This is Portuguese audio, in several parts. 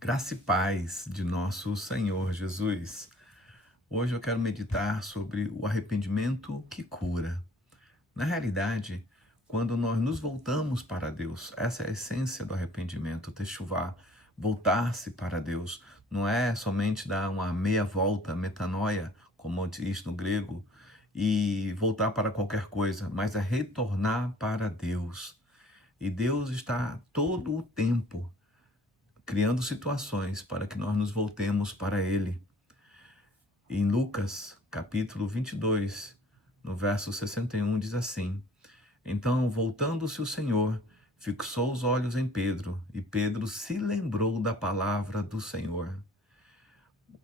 Graça e paz de nosso Senhor Jesus. Hoje eu quero meditar sobre o arrependimento que cura. Na realidade, quando nós nos voltamos para Deus, essa é a essência do arrependimento, techuvá, voltar-se para Deus. Não é somente dar uma meia volta, metanoia, como diz no grego, e voltar para qualquer coisa, mas é retornar para Deus. E Deus está todo o tempo criando situações para que nós nos voltemos para Ele. Em Lucas, capítulo 22, no verso 61, diz assim: Então, voltando-se o Senhor, fixou os olhos em Pedro, e Pedro se lembrou da palavra do Senhor.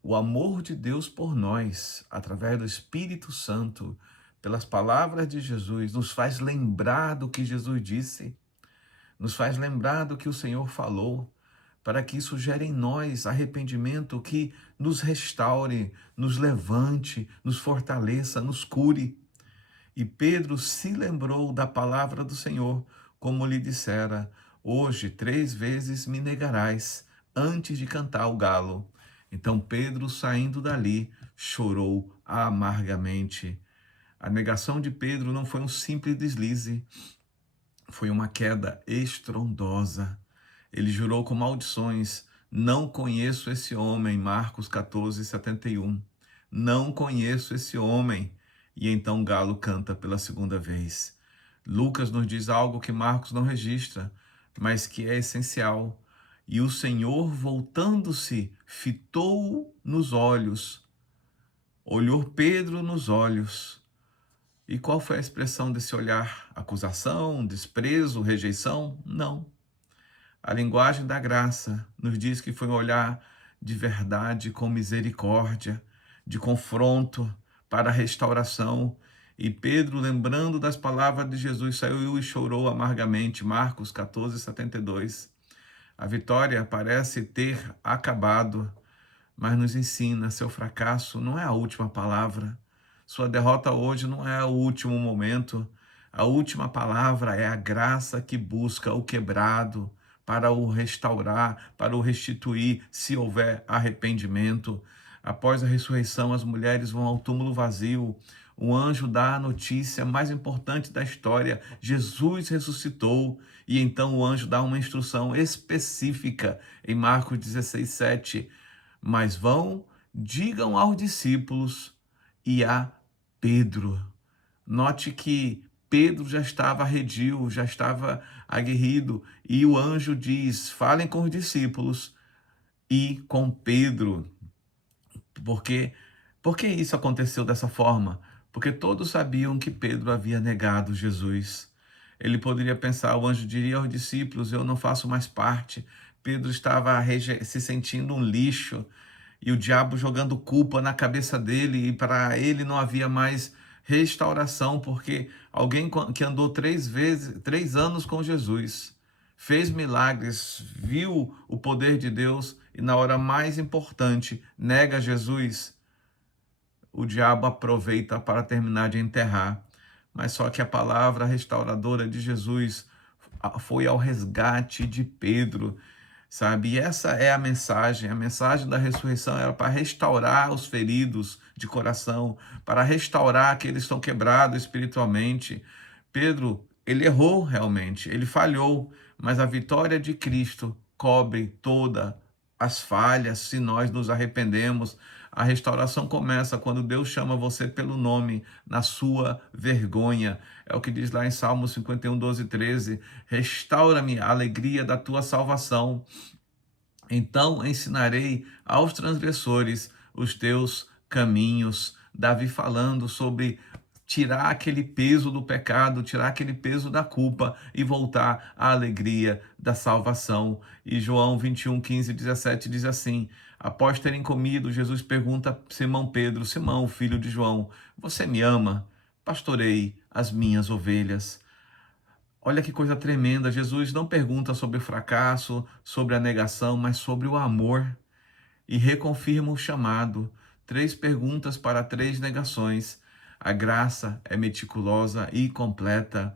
O amor de Deus por nós, através do Espírito Santo, pelas palavras de Jesus, nos faz lembrar do que Jesus disse, nos faz lembrar do que o Senhor falou, para que isso gere em nós arrependimento que nos restaure, nos levante, nos fortaleça, nos cure. E Pedro se lembrou da palavra do Senhor, como lhe dissera: Hoje 3 vezes me negarás, antes de cantar o galo. Então Pedro, saindo dali, chorou amargamente. A negação de Pedro não foi um simples deslize, foi uma queda estrondosa. Ele jurou com maldições: Não conheço esse homem. Marcos 14, 71. Não conheço esse homem. E então o galo canta pela segunda vez. Lucas nos diz algo que Marcos não registra, mas que é essencial. E o Senhor, voltando-se, fitou-o nos olhos, olhou Pedro nos olhos. E qual foi a expressão desse olhar? Acusação, desprezo, rejeição? Não. A linguagem da graça nos diz que foi um olhar de verdade, com misericórdia, de confronto para a restauração. E Pedro, lembrando das palavras de Jesus, saiu e chorou amargamente. Marcos 14, 72. A vitória parece ter acabado, mas nos ensina: seu fracasso não é a última palavra. Sua derrota hoje não é o último momento. A última palavra é a graça que busca o quebrado para o restaurar, para o restituir, se houver arrependimento. Após a ressurreição, as mulheres vão ao túmulo vazio. O anjo dá a notícia mais importante da história: Jesus ressuscitou. E então o anjo dá uma instrução específica em Marcos 16, 7. Mas vão, digam aos discípulos e a Pedro. Note que Pedro já estava arredio, já estava aguerrido, e o anjo diz: falem com os discípulos e com Pedro. Porque, por que isso aconteceu dessa forma? Porque todos sabiam que Pedro havia negado Jesus. Ele poderia pensar, o anjo diria aos discípulos: eu não faço mais parte. Pedro estava se sentindo um lixo, e o diabo jogando culpa na cabeça dele, e para ele não havia mais restauração, porque alguém que andou 3 anos com Jesus, fez milagres, viu o poder de Deus, e na hora mais importante nega Jesus, o diabo aproveita para terminar de enterrar. Mas só que a palavra restauradora de Jesus foi ao resgate de Pedro, sabe? E essa é a mensagem da ressurreição era para restaurar os feridos de coração, para restaurar aqueles que estão quebrados espiritualmente. Pedro, ele errou realmente, ele falhou, mas a vitória de Cristo cobre todas as falhas se nós nos arrependemos. A restauração começa quando Deus chama você pelo nome, na sua vergonha. É o que diz lá em Salmo 51, 12, 13. Restaura-me a alegria da tua salvação. Então ensinarei aos transgressores os teus caminhos. Davi falando sobre tirar aquele peso do pecado, tirar aquele peso da culpa e voltar à alegria da salvação. E João 21, 15 e 17 diz assim: após terem comido, Jesus pergunta a Simão Pedro: Simão, filho de João, você me ama? Pastorei as minhas ovelhas. Olha que coisa tremenda, Jesus não pergunta sobre o fracasso, sobre a negação, mas sobre o amor, e reconfirma o chamado. 3 perguntas para 3 negações. A graça é meticulosa e completa.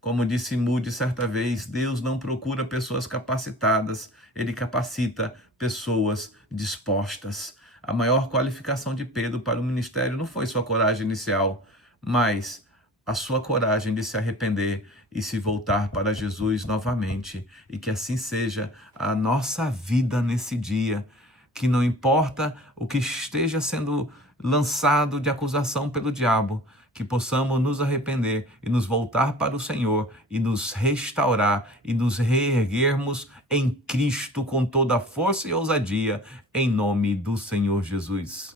Como disse Moody certa vez, Deus não procura pessoas capacitadas, Ele capacita pessoas dispostas. A maior qualificação de Pedro para o ministério não foi sua coragem inicial, mas a sua coragem de se arrepender e se voltar para Jesus novamente. E que assim seja a nossa vida nesse dia, que não importa o que esteja sendo lançado de acusação pelo diabo, que possamos nos arrepender e nos voltar para o Senhor e nos restaurar e nos reerguermos em Cristo com toda a força e ousadia, em nome do Senhor Jesus.